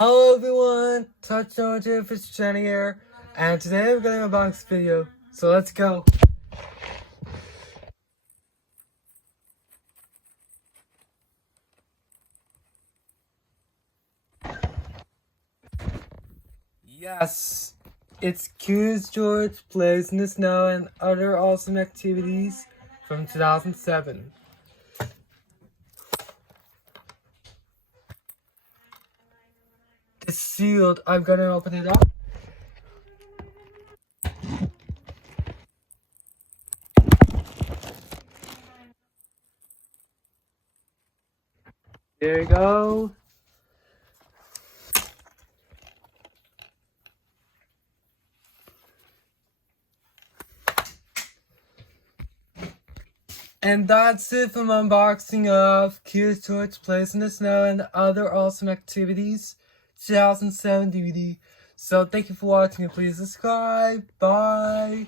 Hello everyone, Touchdown Jennifer's Jenny here, and today we're getting a box video, so let's go. Yes, it's Curious George Plays in the Snow and Other Awesome Activities from 2007. It's sealed. I'm gonna open it up. There you go. And that's it from unboxing of Curious George Plays in the Snow and Other Awesome Activities 2007 DVD. So thank you for watching and please subscribe. Bye.